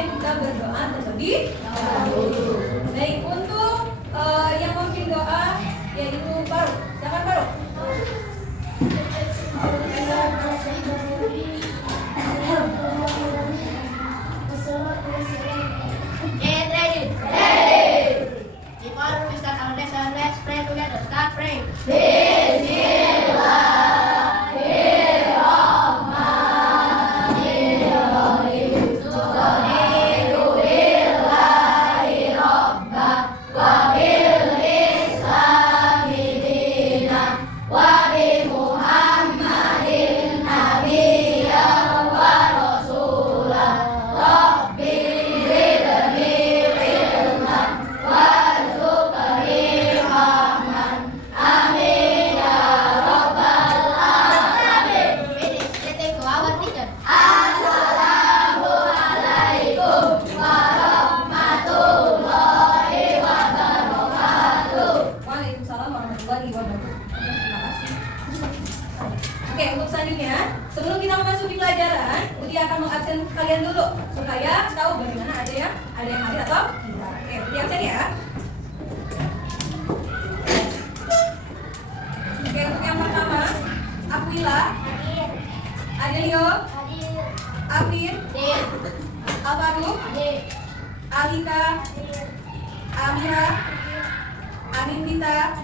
sebaiknya kita berdoa terlebih dahulu. Baik, untuk yang memimpin doa yaitu Faruk. Silakan Faruk. Ready. Before we start our lesson, let's pray together. Start praying. Waalaikumsalam warahmatullahi wabarakatuh. Terima kasih. Oke, untuk selanjutnya, sebelum kita memasuki pelajaran, Budi akan mengabsen kalian dulu supaya tahu bagaimana ada yang hadir atau tidak. Oke, Budi absen ya. Oke, untuk yang pertama, Aquila, Adelio, Afin, Alvaro, Alika, Amira, Anindita,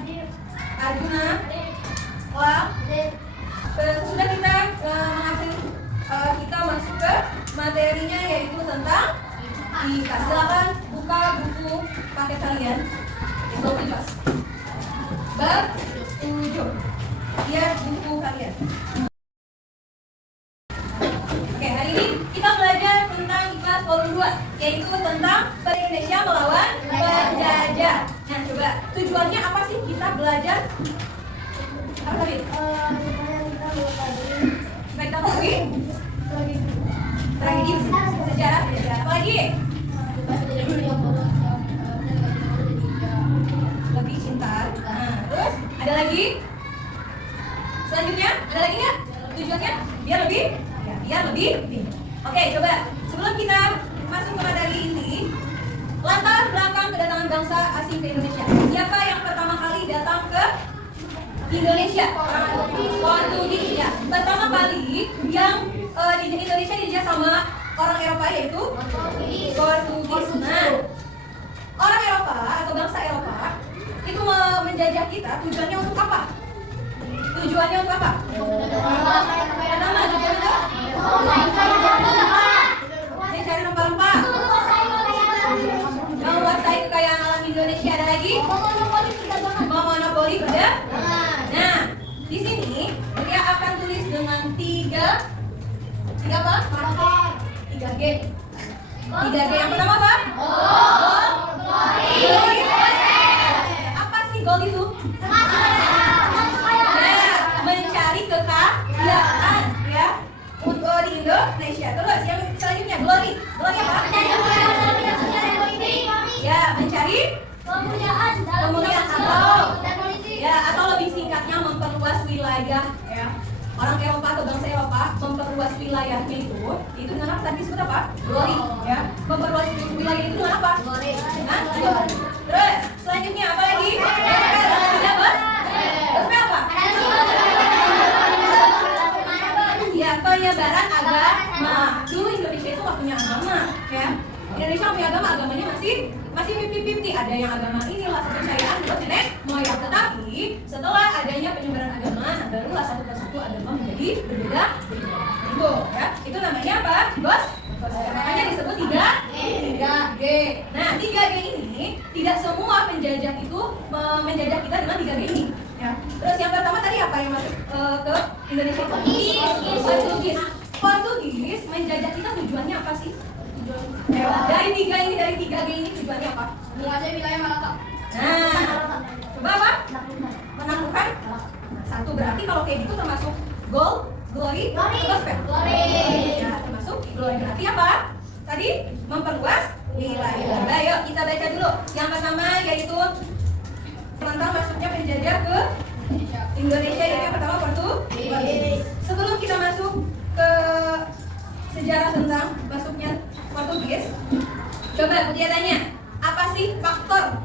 Arjuna, Ola. Sudah kita mengabsen, kita masuk ke materinya yaitu tentang IPA. Silakan buka buku paket kalian. Itu bebas. Bab 7. Lihat buku kalian. Oke, hari ini kita belajar tentang IPA volume 2, yaitu tentang Indonesia melawan penjajah. Nah, coba tujuannya apa sih kita belajar? Apa tadi? Supaya kita mengetahui tragedi sejarah. Apa lagi? Lebih cinta. Nah, terus ada lagi? Selanjutnya ada lagi nggak? Tujuannya biar lebih Oke, coba sebelum kita masuk ke materi ini, latar belakang kedatangan bangsa asing ke Indonesia. Siapa yang pertama kali datang ke Indonesia? Portugis ya. Pertama kali yang di Indonesia dijajah sama orang Eropa yaitu Portugis. Nah, orang Eropa atau bangsa Eropa itu menjajah kita tujuannya untuk apa? Tujuannya untuk apa? Pertama, tujuannya mencari rempah-rempah, menguasai kekayaan alam Indonesia. Ada lagi? Memonopoli perdagangan. Nah, di sini dia akan tulis dengan tiga apa? 3G. 3G yang pertama apa? Gold. Apa sih gold itu? Mencari kekayaan ya untuk di Indonesia. Terus yang selanjutnya glory. Glory apa? Ya, mencari kemuliaan atau lebih singkatnya memperluas wilayah ya. Orang Eropa atau bangsa Eropa memperluas wilayahnya itu dengan apa? Tadi disebut apa? Glory ya. Memperluas wilayah itu dengan apa? Glory. Terus selanjutnya apa lagi? Gospel. Bos? Gospel apa? Ya, penyebaran agama. Dulu Indonesia itu nggak punya agama ya. Indonesia punya agamanya masih 50-50. Ada yang agama inilah kepercayaan buat nenek moyang. Tetapi setelah adanya penyebaran agama, barulah satu persatu agama menjadi berbeda. Itu ya. Itu namanya apa? Bos? Makanya disebut 3G. Nah, 3G ini tidak semua penjajah itu menjajah kita dengan 3G ini. Ya. Terus yang pertama tadi apa yang masuk ke Indonesia? Portugis menjajah kita tujuannya apa sih? Dari 3G ini tujuannya apa? Menguasai wilayah Malaka. Nah, coba apa? Menaklukkan. Satu, berarti kalau kayak gitu termasuk glory, gospel. Ya, termasuk glory. Berarti apa? Tadi memperluas wilayah. Nah, yuk kita baca dulu. Yang pertama yaitu tentang masuknya penjajah ke Indonesia, yaitu yang pertama Portugis. Sebelum kita masuk ke sejarah tentang masuknya Portugis. Coba Mutia tanya, apa sih faktor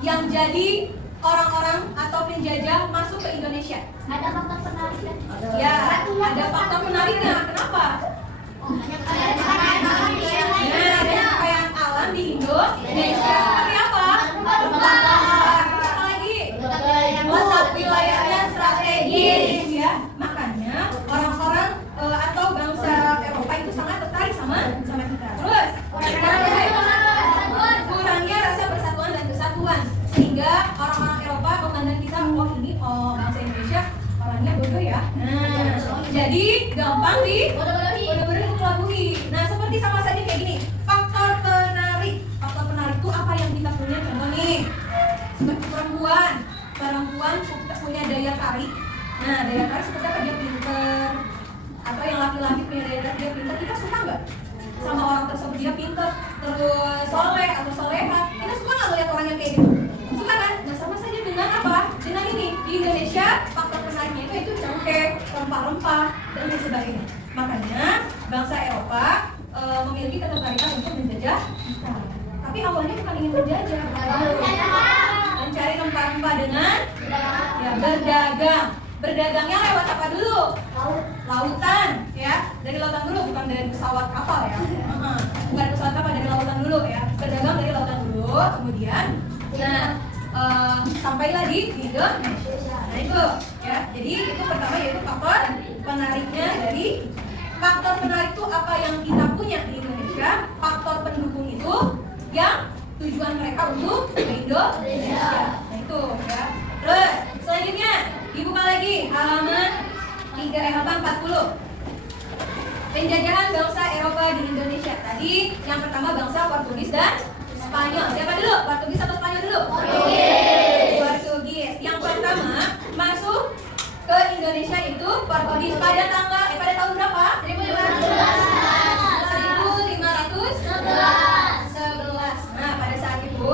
yang jadi orang-orang atau penjajah masuk ke Indonesia? Ada faktor penariknya. Ya, ada faktor penariknya. Kenapa? Nah, ada kekayaan alam di Indonesia. Seperti apa? Apa lagi? Letak wilayahnya strategis, ya. Makanya orang-orang atau bangsa Eropa itu sangat tertarik sama kita. Terus, kurangnya rasa persatuan dan kesatuan, sehingga orang-orang Eropa memandang kita, oh ini bangsa Indonesia orangnya bodoh ya. Nah, jadi gampang dikelabui. Nah, seperti sama saja kayak gini. Faktor penarik itu apa yang kita punya? Contoh nih, seperti perempuan punya daya tarik. Nah, daya tarik seperti apa? Dia pinter. Atau yang laki-laki punya daya tarik, dia pinter. Kita suka nggak sama orang tersebut? Dia pinter, terus soleh atau soleha. Kita suka nggak melihat orang yang kayak gitu? Suka kan? Nah, sama saja dengan apa? Dengan ini, di Indonesia faktor penariknya itu cengkeh, rempah-rempah, dan lain sebagainya. Makanya bangsa Eropa memiliki ketertarikan untuk menjajah kita. Tapi awalnya bukan ingin menjajah, mencari rempah-rempah dengan ya berdagang. Berdagangnya lewat apa dulu? Lautan, ya. Dari lautan dulu, bukan dari pesawat kapal ya. Bukan dari pesawat kapal, dari lautan dulu ya. Berdagang dari lautan dulu, kemudian sampailah di Indonesia. Nah itu ya. Jadi itu pertama yaitu faktor penariknya. Dari faktor penarik itu apa yang kita punya di Indonesia. Faktor pendukung itu yang tujuan mereka untuk ke Indonesia. Nah itu ya. Terus selanjutnya dibuka lagi halaman 40. Penjajahan bangsa Eropa di Indonesia. Tadi yang pertama bangsa Portugis dan Spanyol. Siapa dulu? Portugis atau Spanyol dulu? Portugis. Yang pertama masuk ke Indonesia itu Portugis pada tahun berapa? 1511. Nah, pada saat itu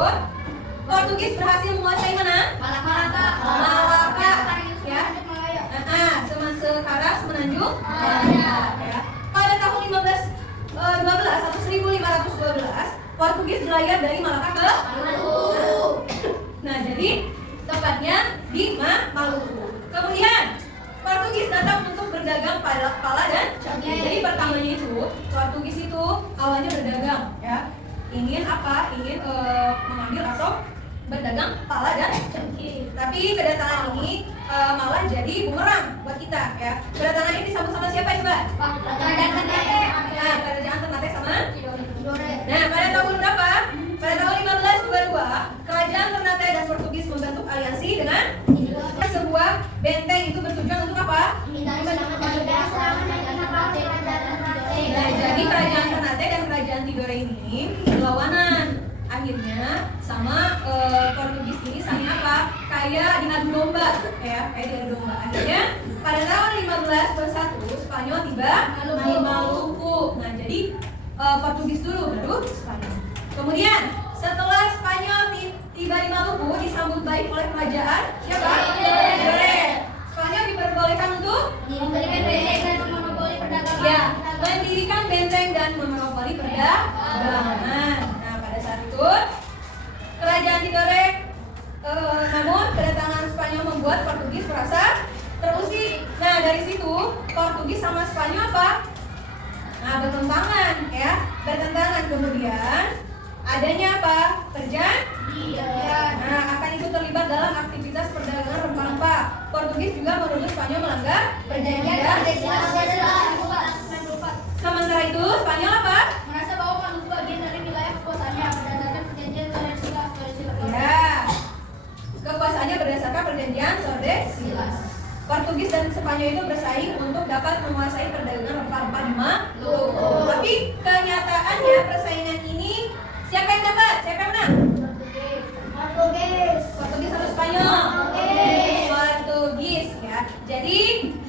Portugis berhasil menguasai mana? Malaka. Ya. Semenanjung Malaya. Ya. Pada tahun 1512 atau 1512 Portugis berlayar dari Malaka ke Maluku. Nah, jadi tepatnya di Maluku. Kemudian Portugis datang untuk berdagang pala dan cangkir. Jadi pertamanya itu Portugis itu awalnya berdagang, ya. Ingin apa? Ingin mengambil atau berdagang pala dan cangkir. Tapi kedatangan ini malah jadi bumerang buat kita, ya. Kedatangan ini disambut sama siapa coba? Kerajaan Ternate sama Tidore. Nah, pada tahun berapa? Pada tahun 1522, Kerajaan Ternate dan Portugis membentuk aliansi dengan sebuah benteng. Itu bertujuan untuk apa? Nah, jadi Kerajaan Ternate dan Kerajaan Tidore ini berlawanan. Akhirnya sama Portugis ini saling apa? Kayak diadu domba, ya, kayak diadu domba. Akhirnya pada tahun 1521 Spanyol tiba di Maluku. Nah, jadi Portugis dulu baru Spanyol. Kemudian setelah Spanyol tiba di Maluku disambut baik oleh kerajaan siapa? Tidore. Spanyol diperbolehkan untuk Mendirikan benteng dan memonopoli perdagangan. ya, mendirikan benteng dan memonopoli perdagangan. Nah, pada saat itu kerajaan Tidore namun kedatangan Spanyol membuat Portugis merasa terusik. Nah, dari situ Portugis sama Spanyol apa? Nah, bertentangan, ya. Bertentangan. Kemudian adanya apa? Perjanjian. Nah, akan itu terlibat dalam aktivitas perdagangan rempah-rempah. Portugis juga menuduh Spanyol melanggar perjanjian. Sementara itu Spanyol apa? Merasa bahwa Maluku bagian dari wilayah kekuasaannya berdasarkan perjanjian Tordesillas. Ya. Kekuasaannya berdasarkan perjanjian Tordesillas. Portugis dan Spanyol itu bersaing untuk dapat menguasai perdagangan rempah-rempah di Maluku. Tapi kenyataannya persaingan ini siapa yang dapat? Siapa yang menang? Portugis atau Spanyol? Portugis, ya. Jadi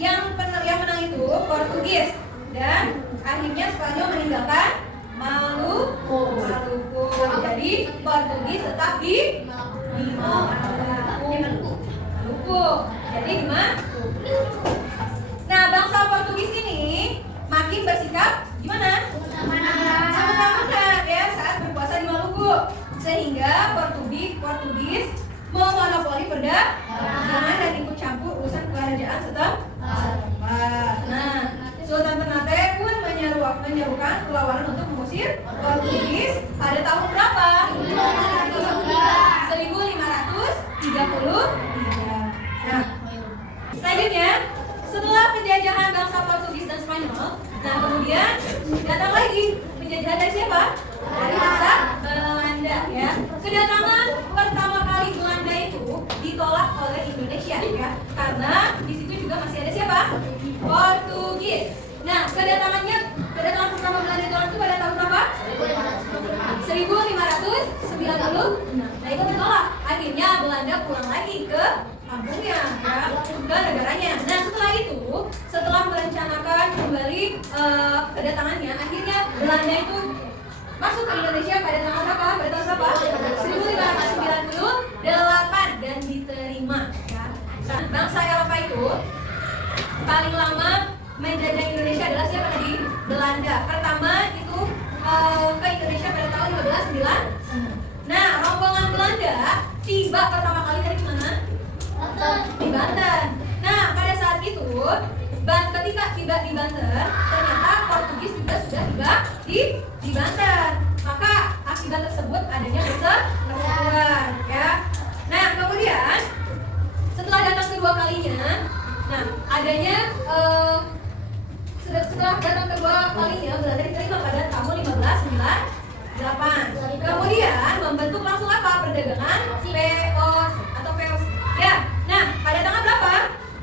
yang menang itu Portugis dan akhirnya Spanyol meninggalkan Maluku. Jadi Portugis tetap di Maluku. Jadi di Maluku. Nah, bangsa Portugis ini makin bersikap gimana? Sama-sama karena di situ juga masih ada siapa? Portugis. Nah, kedatangan pertama Belanda itu pada tahun berapa? 1590. Nah, itu ditolak. Akhirnya Belanda pulang lagi ke kampungnya, ya, ke negaranya. Nah, setelah merencanakan kembali kedatangannya, akhirnya Belanda itu masuk ke Indonesia pada tahun berapa? 1598 dan diterima. Ya. Nah, bangsa Eropa itu paling lama menjajah Indonesia adalah siapa tadi? Belanda. Pertama itu ke Indonesia pada tahun 1596. Nah, rombongan Belanda tiba pertama kali dari mana? Di Banten. Nah, pada saat itu, ketika tiba di Banten, ternyata Portugis juga sudah tiba di Banten. Maka akibat tersebut adanya persekutuan, ya. Nah, kemudian setelah datang kedua kalinya, nah adanya setelah datang kedua kalinya Belanda diterima pada tahun 1598. Kemudian membentuk langsung apa? Perdagangan POC atau POC. Ya. Nah, pada tanggal berapa?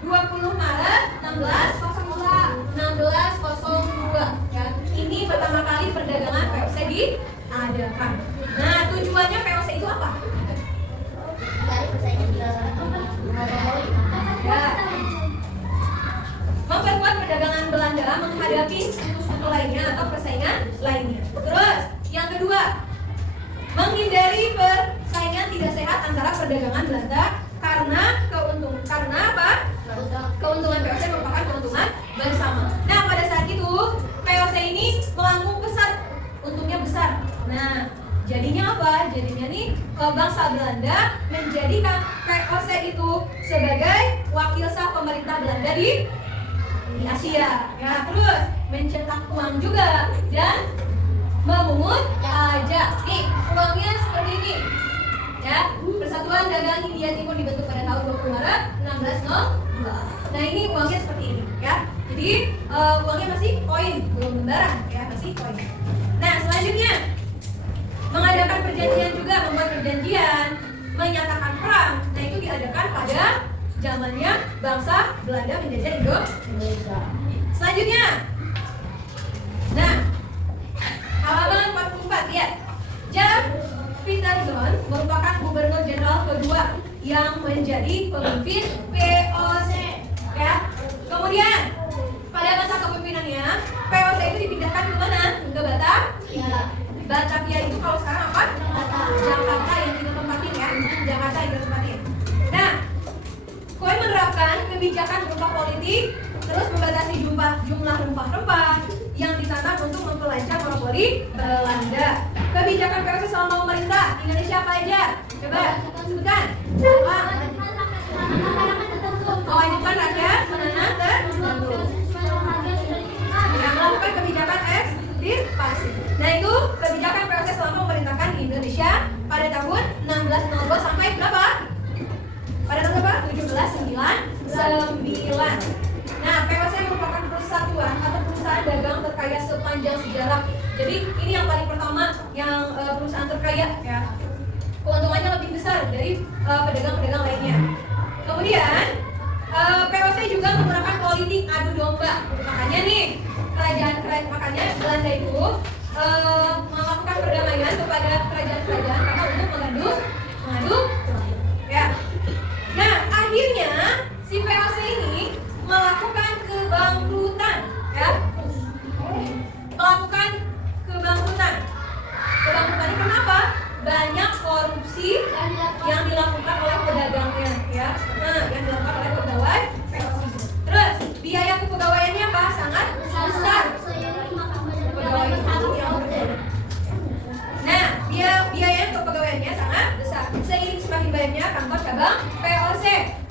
20 Maret 1602. Ya. Ini pertama kali perdagangan POC diadakan. Nah, tujuannya POC itu apa? Dari persaingan Ya. Memperkuat perdagangan Belanda menghadapi sekutu lainnya atau persaingan lainnya. Terus, yang kedua, menghindari persaingan tidak sehat antara perdagangan Belanda karena apa? Keuntungan POC merupakan keuntungan bersama. Nah, pada saat itu POC ini melambung pesat, untungnya besar. Nah, jadinya apa? Jadinya nih bangsa Belanda menjadikan POC itu sebagai wakil sah pemerintah Belanda di Asia. Ya, terus mencetak uang juga dan memungut pajak. Nih, uangnya seperti ini. Ya, Persatuan Dagang Hindia Timur dibentuk pada tahun 20 Maret 1602. Nah, ini uangnya seperti ini, ya. Jadi uangnya masih koin, belum lembaran, ya, masih koin. Nah, selanjutnya mengadakan perjanjian juga, membuat perjanjian, menyatakan perang. Nah, itu diadakan pada zamannya bangsa Belanda menjajah Indonesia. Selanjutnya, nah, halaman 44, lihat. James Patterson merupakan gubernur jenderal kedua yang menjadi pemimpin POC. Ya. Kemudian pada masa kepemimpinannya, POC itu dipindahkan ke mana? Ke Batavia. Batavia itu kalau sekarang apa? Jakarta yang kita tempatin, ya. Jakarta yang kita tempatin. Nah, Koi menerapkan kebijakan berupa politik, terus membatasi jumlah rempah-rempah yang ditanam untuk memperlancar monopoli Belanda. Kebijakan POC selama memerintah Indonesia apa aja? Coba sebutkan. Mewajibkan rakyat menanam tertentu. Yang melakukan kebijakan eksploitasi. Nah, itu kebijakan POC selama memerintahkan Indonesia pada tahun 1602 sampai berapa? Pada tahun berapa? 1799. Nah, POC merupakan persatuan atau perusahaan dagang terkaya sepanjang sejarah. Jadi ini yang paling pertama, yang perusahaan terkaya, ya. Keuntungannya lebih besar dari pedagang-pedagang lainnya. Kemudian POC juga menggunakan politik adu domba. Makanya nih makanya Belanda itu melakukan perdamaian kepada kerajaan-kerajaan karena untuk mengadu, ya. Nah, akhirnya si POC ini melakukan kebangkrutan, ya. Kebangkrutannya kenapa? Banyak korupsi yang dilakukan oleh pedagangnya, ya. Nah, yang dilakukan oleh pegawai POC. Terus biaya kepegawaiannya apa? Sangat besar. Pegawai itu yang berbeda. Nah, biaya kepegawaiannya sangat besar. Seiring semakin banyaknya kantor cabang POC,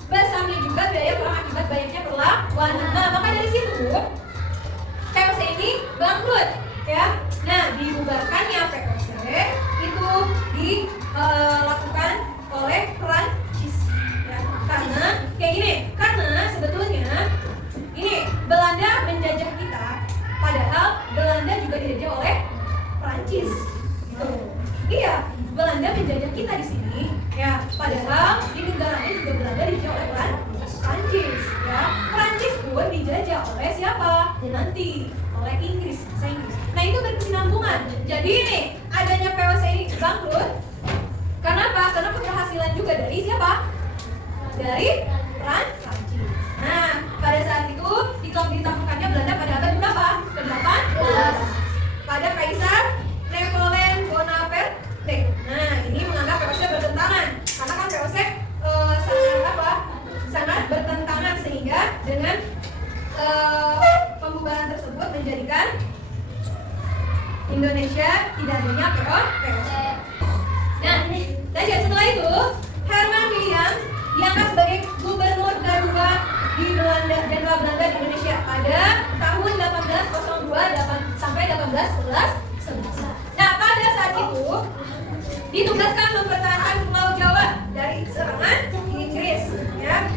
besarnya juga biaya perang akibat banyaknya perlawanan. Nah, maka dari situ POC ini bangkrut, ya. Nah, dibubarkannya POC itu dilakukan oleh Prancis, ya. Karena kayak gini, karena sebetulnya ini Belanda menjajah kita, padahal Belanda juga dijajah oleh Prancis. Gitu. Iya, Belanda menjajah kita di sini, ya. Padahal di negaranya juga Belanda dijajah oleh Prancis. siapa? Nanti oleh Inggris, bahasa Inggris. Nah itu berkesinambungan. Jadi ini adanya POC ini bangkrut. Karena apa? Karena keberhasilan juga dari siapa? Dari Prancis. Nah pada saat itu ditaklukkannya Belanda pada abad berapa? Ke-18 pada Kaisar Napoleon Bonaparte. Nah ini menganggap POC bertentangan karena kan POC sangat bertentangan, sehingga dengan pembubaran tersebut menjadikan Indonesia tidak adanya POC. Nah, lanjut setelah itu Herman William diangkat sebagai gubernur kedua di Belanda, Jenderal Belanda di Indonesia pada tahun 1802 sampai 1811. Nah, pada saat itu ditugaskan mempertahankan Pulau Jawa dari serangan Inggris, ya.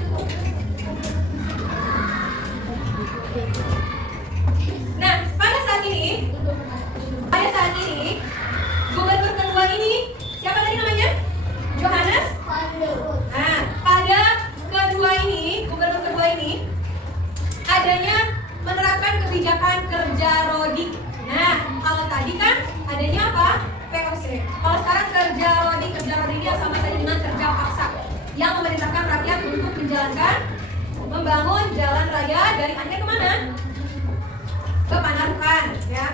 Nah, pada saat ini gubernur kedua ini siapa tadi namanya? Johannes. Nah, pada gubernur kedua ini adanya menerapkan kebijakan kerja rodi. Nah, kalau tadi kan adanya apa? POC. Kalau sekarang kerja rodi ini sama saja dengan kerja paksa yang memerintahkan rakyat untuk membangun jalan raya dari Aceh kemana? Ke Panarukan, ya.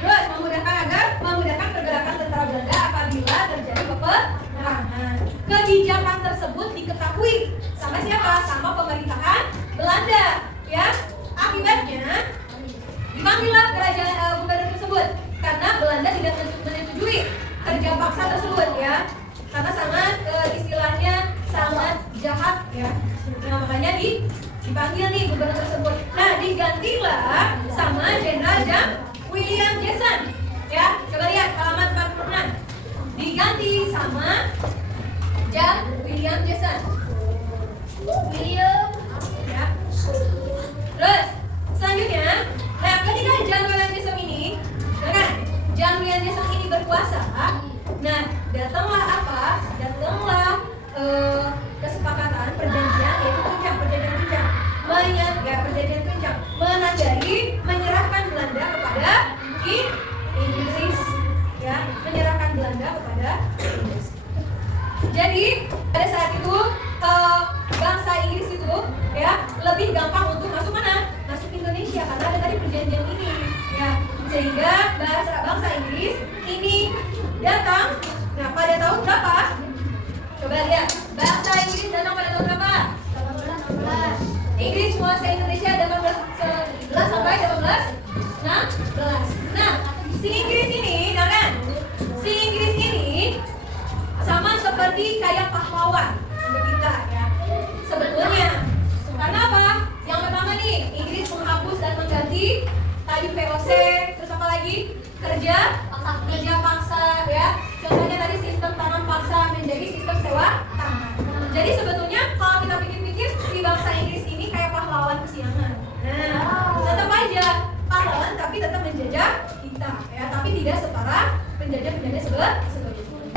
Terus memudahkan pergerakan tentara Belanda apabila terjadi peperangan. Kebijakan tersebut diketahui sama siapa? Sama pemerintahan Belanda, ya. Akibatnya dipanggillah kerajaan gubernur tersebut karena Belanda tidak menyetujui kerja paksa tersebut, ya. Karena sangat istilahnya sangat jahat, ya. Nah, makanya dipanggil nih gubernur tersebut. Nah, digantilah sama Jenderal William Jackson, ya. Coba lihat halaman 46. Diganti sama William Jackson. Ya. Terus selanjutnya, nah ketika William Jackson ini, William Jackson ini berkuasa, nah datanglah kesepakatan perjanjian, yaitu perjanjian Kuncang menandai menyerahkan Belanda kepada Inggris, ya, menyerahkan Belanda kepada Inggris. Jadi pada saat itu bangsa Inggris itu, ya, lebih gampang untuk masuk mana? Masuk Indonesia karena ada tadi perjanjian ini, ya, sehingga bangsa Inggris ini datang. Nah pada tahun berapa? Coba lihat, bangsa Inggris datang pada tahun berapa? Inggris menguasai Indonesia 1811 sampai 1816. Nah, si Inggris ini sama seperti kayak pahlawan untuk kita, ya. Sebetulnya, karena apa? Yang pertama nih, Inggris menghapus dan mengganti tadi POC, terus apa lagi? Kerja paksa, ya. Contohnya tadi sistem tanam paksa menjadi sistem sewa tanah. Jadi sebetulnya kalau kita pikir-pikir, si bangsa Inggris ini kayak pahlawan kesiangan. Nah, tetap aja pahlawan tapi tetap menjajah kita, ya. Tapi tidak setara penjajah sebelumnya.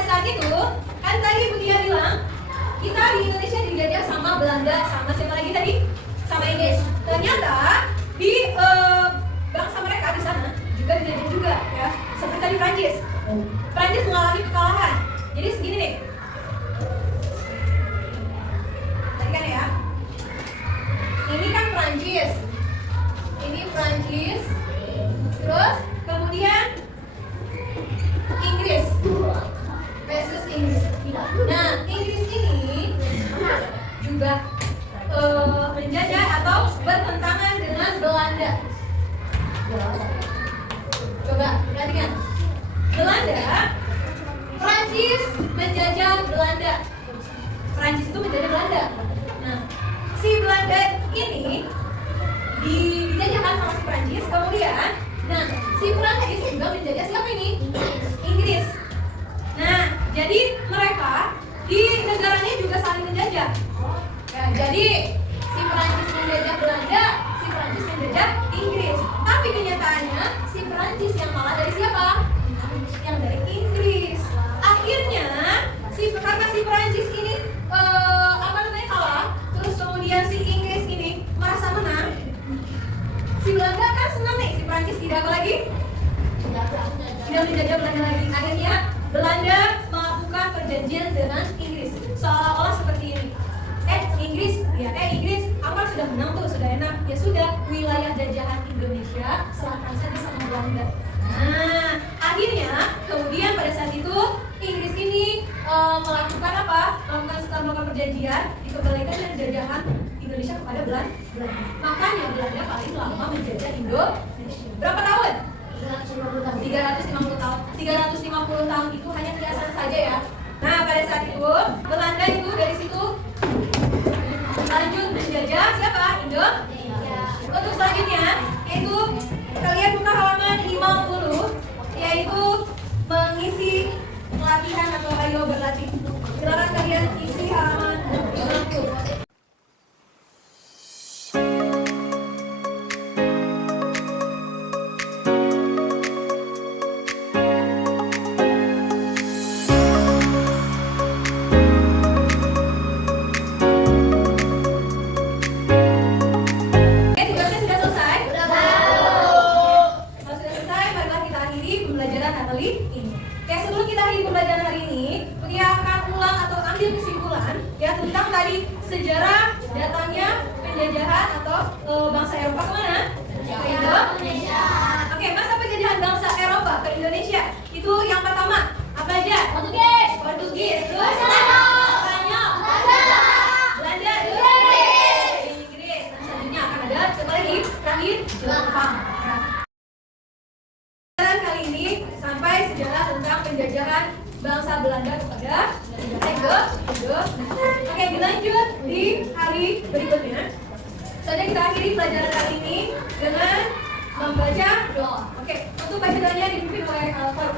Saat itu kan tadi Budia bilang kita di Indonesia dijajah sama Belanda, sama siapa lagi tadi? Sama Inggris. Ternyata di bangsa mereka di sana juga dijajah juga, ya. Seperti tadi Prancis mengalami kekalahan. Jadi segini nih. Tadi kan, ya. Ini kan Prancis. Terus kemudian Inggris versus Inggris. Nah, Inggris ini juga menjajah atau bertentangan dengan Belanda. Coba perhatikan. Prancis menjajah Belanda. Prancis itu menjajah Belanda. Nah, si Belanda ini dijajahkan sama si Prancis, kemudian nah si Prancis juga menjajah siapa ini? Inggris. Nah, jadi mereka di negaranya juga saling menjajah. Ya, jadi si Prancis menjajah Belanda, si Prancis menjajah Inggris. Tapi kenyataannya si Prancis yang kalah dari siapa? Yang dari Inggris. Akhirnya karena si Prancis ini kalah, terus kemudian si Inggris ini merasa menang. tenang tuh, sudah enak. Ya sudah, wilayah jajahan Indonesia serahkan saja sama Belanda. Nah, akhirnya kemudian pada saat itu Inggris ini melakukan apa? Setelah melakukan perjanjian, dikembalikan dari jajahan Indonesia kepada Belanda. Makanya Belanda paling lama menjajah Indonesia. Berapa tahun? 350 tahun. 350 tahun. 350 tahun itu hanya kiasan saja ya. Nah, pada saat itu Belanda itu dari situ lanjut menjajah siapa? Indonesia. Untuk selanjutnya yaitu kalian buka halaman 50, yaitu mengisi pelatihan atau ayo berlatih. Silakan kalian isi halaman 50. Sejarah datangnya penjajahan atau bangsa Eropa kemana? Ke Indonesia. Oke, masa penjajahan bangsa Eropa ke Indonesia itu yang pertama apa aja? Portugis, terus Spanyol, Belanda, Inggris. Selanjutnya akan ada siapa lagi? Terakhir Jepang. Kali ini sampai sejarah tentang penjajahan bangsa Belanda kepada Indonesia. Oke, dilanjut di hari berikutnya. Saja kita akhiri pelajaran kali ini dengan membaca doa. Oke, untuk baca doanya dipimpin oleh Faruk.